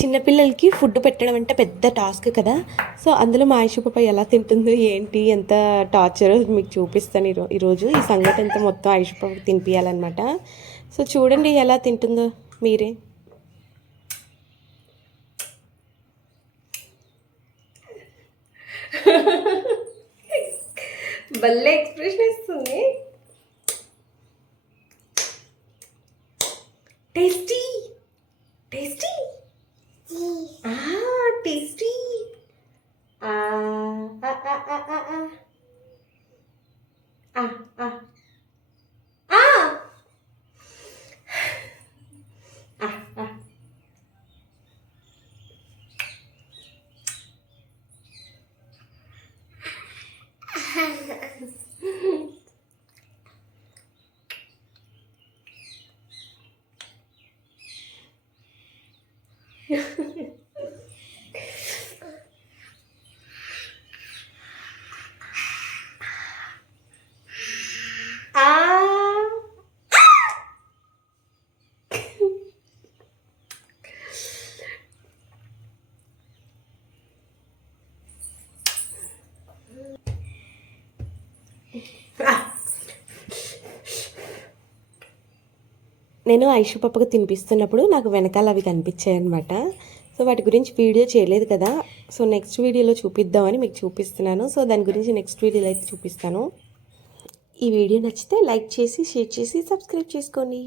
చిన్నపిల్లలకి ఫుడ్ పెట్టడం అంటే పెద్ద టాస్క్ కదా. సో అందులో మా ఆయుష్ పాప ఎలా తింటుందో ఏంటి ఎంత టార్చర్ మీకు చూపిస్తాను ఈరోజు ఈ సంగతి అంతా మొత్తం ఆయుష్ పాపకి తినిపించాలన్నమాట. సో చూడండి ఎలా తింటుందో మీరే. భలే ఎక్స్ప్రెషన్ ఇస్తుంది. Tasty tasty tasty. నేను ఐషు పప్పకు తినిపిస్తున్నప్పుడు నాకు వెనకాల అవి కనిపించాయి అనమాట. సో వాటి గురించి వీడియో చేయలేదు కదా. సో నెక్స్ట్ వీడియోలో చూపిద్దామని మీకు చూపిస్తున్నాను. సో దాని గురించి నెక్స్ట్ వీడియోలో అయితే చూపిస్తాను. ఈ వీడియో నచ్చితే లైక్ చేసి షేర్ చేసి సబ్స్క్రైబ్ చేసుకోండి.